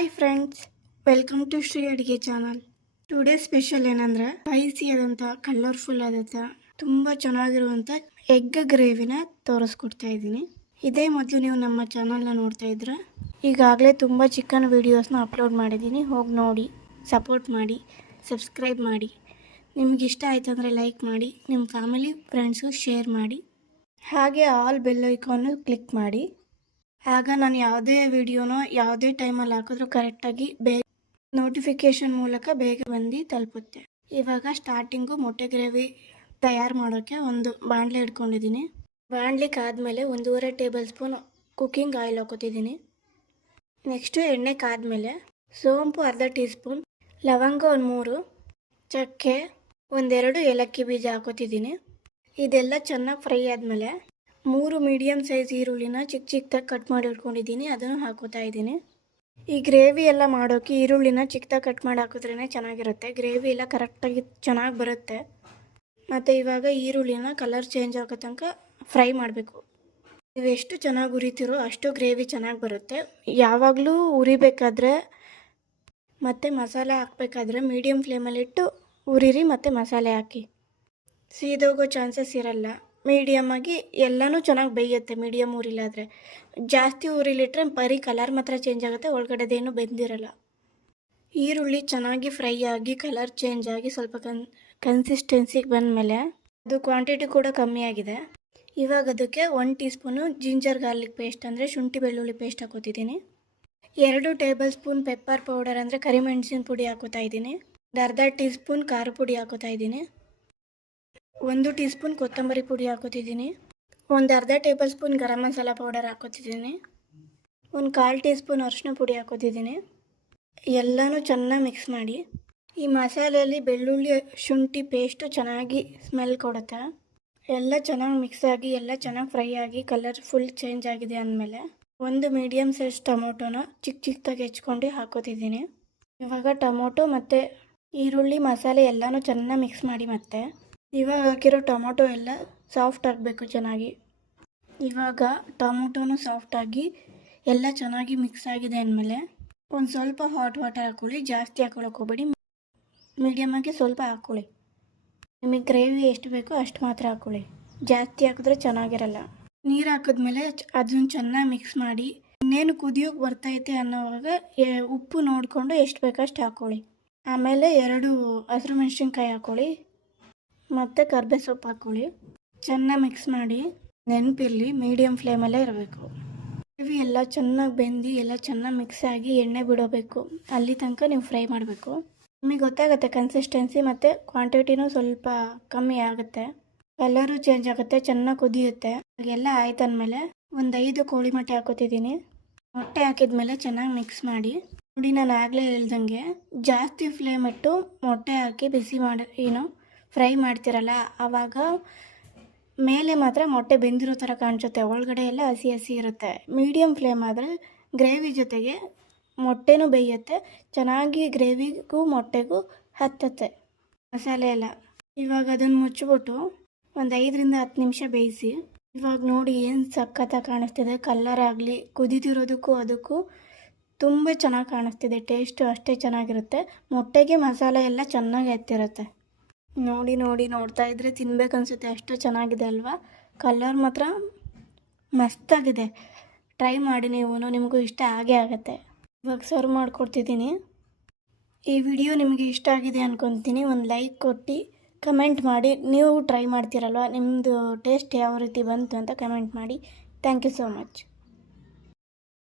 Hi friends, welcome to Shri Aduge channel. Today special ಏನಂದ್ರೆ spicy ಆದಂಥ colourful ಆದಂಥ ತುಂಬ ಚೆನ್ನಾಗಿರುವಂಥ ಎಗ್ ಗ್ರೇವಿನ ತೋರಿಸ್ಕೊಡ್ತಾ ಇದ್ದೀನಿ. ಇದೇ ಮೊದಲು ನೀವು ನಮ್ಮ ಚಾನಲ್ನ ನೋಡ್ತಾ ಇದ್ರೆ ಈಗಾಗಲೇ ತುಂಬ ಚಿಕನ್ ವೀಡಿಯೋಸ್ನ ಅಪ್ಲೋಡ್ ಮಾಡಿದ್ದೀನಿ. ಹೋಗಿ ನೋಡಿ, ಸಪೋರ್ಟ್ ಮಾಡಿ, ಸಬ್ಸ್ಕ್ರೈಬ್ ಮಾಡಿ. ನಿಮ್ಗೆ ಇಷ್ಟ ಆಯ್ತು ಅಂದರೆ ಲೈಕ್ ಮಾಡಿ, ನಿಮ್ಮ ಫ್ಯಾಮಿಲಿ ಫ್ರೆಂಡ್ಸು ಶೇರ್ ಮಾಡಿ. ಹಾಗೆ ಆಲ್ ಬೆಲ್ ಐಕಾನ್ನು ಕ್ಲಿಕ್ ಮಾಡಿ. ಆಗ ನಾನು ಯಾವುದೇ ವಿಡಿಯೋನೋ ಯಾವುದೇ ಟೈಮಲ್ಲಿ ಹಾಕಿದ್ರೂ ಕರೆಕ್ಟಾಗಿ ನೋಟಿಫಿಕೇಷನ್ ಮೂಲಕ ಬೇಗ ಬಂದು ತಲುಪುತ್ತೆ. ಇವಾಗ ಸ್ಟಾರ್ಟಿಂಗು ಮೊಟ್ಟೆ ಗ್ರೇವಿ ತಯಾರು ಮಾಡೋಕ್ಕೆ ಒಂದು ಬಾಣಲೆ ಇಟ್ಕೊಂಡಿದ್ದೀನಿ. ಬಾಣಲಿಗೆ ಆದಮೇಲೆ 1.5 ಟೇಬಲ್ ಸ್ಪೂನ್ ಕುಕ್ಕಿಂಗ್ ಆಯಿಲ್ ಹಾಕೋತಿದ್ದೀನಿ. ನೆಕ್ಸ್ಟು ಎಣ್ಣೆ ಕಾದ್ಮೇಲೆ ಸೋಂಪು ಅರ್ಧ ಟೀ ಸ್ಪೂನ್, ಲವಂಗ 3, ಚಕ್ಕೆ 1-2 ಏಲಕ್ಕಿ ಬೀಜ ಹಾಕೋತಿದ್ದೀನಿ. ಇದೆಲ್ಲ ಚೆನ್ನಾಗಿ ಫ್ರೈ ಆದಮೇಲೆ 3 ಮೀಡಿಯಮ್ ಸೈಜ್ ಈರುಳ್ಳಿನ ಚಿಕ್ಕದಾಗಿ ಕಟ್ ಮಾಡಿ ಇಟ್ಕೊಂಡಿದ್ದೀನಿ, ಅದನ್ನು ಹಾಕೋತಾ ಇದ್ದೀನಿ. ಈ ಗ್ರೇವಿ ಎಲ್ಲ ಮಾಡೋಕ್ಕೆ ಈರುಳ್ಳಿನ ಚಿಕ್ಕದಾಗಿ ಕಟ್ ಮಾಡಿ ಹಾಕಿದ್ರೇ ಚೆನ್ನಾಗಿರುತ್ತೆ. ಗ್ರೇವಿ ಎಲ್ಲ ಕರೆಕ್ಟಾಗಿ ಚೆನ್ನಾಗಿ ಬರುತ್ತೆ. ಮತ್ತು ಇವಾಗ ಈರುಳ್ಳಿನ ಕಲರ್ ಚೇಂಜ್ ಆಗೋ ತನಕ ಫ್ರೈ ಮಾಡಬೇಕು. ನೀವು ಎಷ್ಟು ಚೆನ್ನಾಗಿ ಉರಿತೀರೋ ಅಷ್ಟು ಗ್ರೇವಿ ಚೆನ್ನಾಗಿ ಬರುತ್ತೆ. ಯಾವಾಗಲೂ ಉರಿಬೇಕಾದ್ರೆ ಮತ್ತು ಮಸಾಲೆ ಹಾಕಬೇಕಾದ್ರೆ ಮೀಡಿಯಮ್ ಫ್ಲೇಮಲ್ಲಿಟ್ಟು ಉರಿರಿ ಮತ್ತು ಮಸಾಲೆ ಹಾಕಿ. ಸೀದೋಗೋ ಚಾನ್ಸಸ್ ಇರಲ್ಲ. ಮೀಡಿಯಮ್ಮಾಗಿ ಎಲ್ಲನೂ ಚೆನ್ನಾಗಿ ಬೇಯುತ್ತೆ. ಮೀಡಿಯಮ್ ಉರಿಲಾದರೆ, ಜಾಸ್ತಿ ಉರಿಲಿಟ್ರೆ ಬರೀ ಕಲರ್ ಮಾತ್ರ ಚೇಂಜ್ ಆಗುತ್ತೆ, ಒಳಗಡೆದೇನು ಬೆಂದಿರಲ್ಲ. ಈರುಳ್ಳಿ ಚೆನ್ನಾಗಿ ಫ್ರೈ ಆಗಿ ಕಲರ್ ಚೇಂಜ್ ಆಗಿ ಸ್ವಲ್ಪ ಕನ್ಸಿಸ್ಟೆನ್ಸಿಗೆ ಬಂದಮೇಲೆ ಅದು ಕ್ವಾಂಟಿಟಿ ಕೂಡ ಕಮ್ಮಿ ಆಗಿದೆ. ಇವಾಗ ಅದಕ್ಕೆ 1 teaspoon ginger garlic paste ಅಂದರೆ ಶುಂಠಿ ಬೆಳ್ಳುಳ್ಳಿ ಪೇಸ್ಟ್ ಹಾಕೋತಿದ್ದೀನಿ. 2 ಟೇಬಲ್ ಸ್ಪೂನ್ ಪೆಪ್ಪರ್ ಪೌಡರ್ ಅಂದರೆ ಕರಿಮೆಣಸಿನ ಪುಡಿ ಹಾಕೋತಾ ಇದ್ದೀನಿ. ಅರ್ಧ ಟೀ ಸ್ಪೂನ್ ಖಾರ ಪುಡಿ ಹಾಕೋತಾ ಇದ್ದೀನಿ. 1 ಟೀ ಸ್ಪೂನ್ ಕೊತ್ತಂಬರಿ ಪುಡಿ ಹಾಕೋತಿದ್ದೀನಿ. ಅರ್ಧ table spoon garam masala powder ಹಾಕೋತಿದ್ದೀನಿ. 1/4 tea spoon ಅರಿಶಿನ ಪುಡಿ ಹಾಕೋತಿದ್ದೀನಿ. ಎಲ್ಲನೂ ಚೆನ್ನಾಗಿ ಮಿಕ್ಸ್ ಮಾಡಿ. ಈ ಮಸಾಲೆಯಲ್ಲಿ ಬೆಳ್ಳುಳ್ಳಿ ಶುಂಠಿ ಪೇಸ್ಟು ಚೆನ್ನಾಗಿ ಸ್ಮೆಲ್ ಕೊಡುತ್ತೆ. ಎಲ್ಲ ಚೆನ್ನಾಗಿ ಮಿಕ್ಸ್ ಆಗಿ ಎಲ್ಲ ಚೆನ್ನಾಗಿ ಫ್ರೈ ಆಗಿ ಕಲರ್ ಫುಲ್ ಚೇಂಜ್ ಆಗಿದೆ ಅಂದಮೇಲೆ 1 ಮೀಡಿಯಮ್ ಸೈಜ್ ಟೊಮೊಟೊನ ಚಿಕ್ಕದಾಗಿ ಹೆಚ್ಕೊಂಡು ಹಾಕೋತಿದ್ದೀನಿ. ಇವಾಗ ಟೊಮೊಟೊ ಮತ್ತು ಈರುಳ್ಳಿ ಮಸಾಲೆ ಎಲ್ಲನೂ ಚೆನ್ನಾಗಿ ಮಿಕ್ಸ್ ಮಾಡಿ. ಮತ್ತು ಇವಾಗ ಹಾಕಿರೋ ಟೊಮೊಟೊ ಎಲ್ಲ ಸಾಫ್ಟ್ ಆಗಬೇಕು ಚೆನ್ನಾಗಿ. ಇವಾಗ ಟೊಮೊಟೊನೂ ಸಾಫ್ಟಾಗಿ ಎಲ್ಲ ಚೆನ್ನಾಗಿ ಮಿಕ್ಸ್ ಆಗಿದೆ ಅಂದಮೇಲೆ ಒಂದು ಸ್ವಲ್ಪ ಹಾಟ್ ವಾಟರ್ ಹಾಕ್ಕೊಳ್ಳಿ. ಜಾಸ್ತಿ ಹಾಕ್ಕೊಳ್ಳೋಕೆ ಹೋಗ್ಬೇಡಿ, ಮೀಡಿಯಮಾಗಿ ಸ್ವಲ್ಪ ಹಾಕ್ಕೊಳ್ಳಿ. ನಿಮಗೆ ಗ್ರೇವಿ ಎಷ್ಟು ಬೇಕೋ ಅಷ್ಟು ಮಾತ್ರ ಹಾಕ್ಕೊಳ್ಳಿ, ಜಾಸ್ತಿ ಹಾಕಿದ್ರೆ ಚೆನ್ನಾಗಿರಲ್ಲ. ನೀರು ಹಾಕಿದ್ಮೇಲೆ ಅದನ್ನು ಚೆನ್ನಾಗಿ ಮಿಕ್ಸ್ ಮಾಡಿ. ಇನ್ನೇನು ಕುದಿಯೋಕೆ ಬರ್ತೈತೆ ಅನ್ನೋವಾಗ ಉಪ್ಪು ನೋಡಿಕೊಂಡು ಎಷ್ಟು ಬೇಕೋ ಅಷ್ಟು ಹಾಕ್ಕೊಳ್ಳಿ. ಆಮೇಲೆ 2 ಹಸಿರು ಮೆಣಸಿನ್ಕಾಯಿ ಹಾಕ್ಕೊಳ್ಳಿ ಮತ್ತು ಕರ್ಬೇವು ಸೊಪ್ಪು ಹಾಕ್ಕೊಳ್ಳಿ. ಚೆನ್ನಾಗಿ ಮಿಕ್ಸ್ ಮಾಡಿ. ನೆನಪಿರಲಿ, ಮೀಡಿಯಮ್ ಫ್ಲೇಮಲ್ಲೇ ಇರಬೇಕು. ಗ್ರೇವಿ ಎಲ್ಲ ಚೆನ್ನಾಗಿ ಬೆಂದು ಎಲ್ಲ ಚೆನ್ನಾಗಿ ಮಿಕ್ಸ್ ಆಗಿ ಎಣ್ಣೆ ಬಿಡೋಬೇಕು. ಅಲ್ಲಿ ತನಕ ನೀವು ಫ್ರೈ ಮಾಡಬೇಕು. ನಿಮಗೆ ಗೊತ್ತಾಗುತ್ತೆ ಕನ್ಸಿಸ್ಟೆನ್ಸಿ ಮತ್ತು ಕ್ವಾಂಟಿಟಿನೂ ಸ್ವಲ್ಪ ಕಮ್ಮಿ ಆಗುತ್ತೆ, ಕಲರು ಚೇಂಜ್ ಆಗುತ್ತೆ, ಚೆನ್ನಾಗಿ ಕುದಿಯುತ್ತೆ. ಎಲ್ಲ ಆಯ್ತು ಅಂದಮೇಲೆ 5 ಕೋಳಿ ಮೊಟ್ಟೆ ಹಾಕೋತಿದ್ದೀನಿ. ಮೊಟ್ಟೆ ಹಾಕಿದ್ಮೇಲೆ ಚೆನ್ನಾಗಿ ಮಿಕ್ಸ್ ಮಾಡಿ. ನೋಡಿ, ನಾನು ಆಗಲೇ ಹೇಳ್ದಂಗೆ ಜಾಸ್ತಿ ಫ್ಲೇಮ್ ಇಟ್ಟು ಮೊಟ್ಟೆ ಹಾಕಿ ಬಿಸಿ ಮಾಡಿ ಫ್ರೈ ಮಾಡ್ತಿರಲ್ಲ, ಆವಾಗ ಮೇಲೆ ಮಾತ್ರ ಮೊಟ್ಟೆ ಬೆಂದಿರೋ ಥರ ಕಾಣಿಸುತ್ತೆ, ಒಳಗಡೆ ಎಲ್ಲ ಹಸಿ ಹಸಿ ಇರುತ್ತೆ. ಮೀಡಿಯಮ್ ಫ್ಲೇಮ್ ಆದರೆ ಗ್ರೇವಿ ಜೊತೆಗೆ ಮೊಟ್ಟೆನೂ ಬೇಯುತ್ತೆ, ಚೆನ್ನಾಗಿ ಗ್ರೇವಿಗೂ ಮೊಟ್ಟೆಗೂ ಹತ್ತುತ್ತೆ ಮಸಾಲೆ ಎಲ್ಲ. ಇವಾಗ ಅದನ್ನು ಮುಚ್ಚಿಬಿಟ್ಟು 5-10 ನಿಮಿಷ ಬೇಯಿಸಿ. ಇವಾಗ ನೋಡಿ ಏನು ಸಖತ್ತಾಗಿ ಕಾಣಿಸ್ತಿದೆ. ಕಲರ್ ಆಗಲಿ ಕುದಿತಿರೋದಕ್ಕೂ ಅದಕ್ಕೂ ತುಂಬ ಚೆನ್ನಾಗಿ ಕಾಣಿಸ್ತಿದೆ. ಟೇಸ್ಟು ಅಷ್ಟೇ ಚೆನ್ನಾಗಿರುತ್ತೆ. ಮೊಟ್ಟೆಗೆ ಮಸಾಲೆ ಎಲ್ಲ ಚೆನ್ನಾಗಿ ಎತ್ತಿರುತ್ತೆ. ನೋಡಿ ನೋಡ್ತಾ ಇದ್ರೆ ತಿನ್ಬೇಕು ಅನಿಸುತ್ತೆ, ಅಷ್ಟು ಚೆನ್ನಾಗಿದೆ ಅಲ್ವಾ. ಕಲರ್ ಮಾತ್ರ ಮಸ್ತಾಗಿದೆ. ಟ್ರೈ ಮಾಡಿ ನೀವು, ನಿಮಗೂ ಇಷ್ಟ ಆಗೇ ಆಗುತ್ತೆ. ಇವಾಗ ಸರ್ವ್ ಮಾಡಿಕೊಡ್ತಿದ್ದೀನಿ. ಈ ವಿಡಿಯೋ ನಿಮಗೆ ಇಷ್ಟ ಆಗಿದೆ ಅಂದ್ಕೊತೀನಿ. ಒಂದು ಲೈಕ್ ಕೊಟ್ಟು ಕಮೆಂಟ್ ಮಾಡಿ. ನೀವು ಟ್ರೈ ಮಾಡ್ತೀರಲ್ವ, ನಿಮ್ಮದು ಟೇಸ್ಟ್ ಯಾವ ರೀತಿ ಬಂತು ಅಂತ ಕಮೆಂಟ್ ಮಾಡಿ. Thank you so much.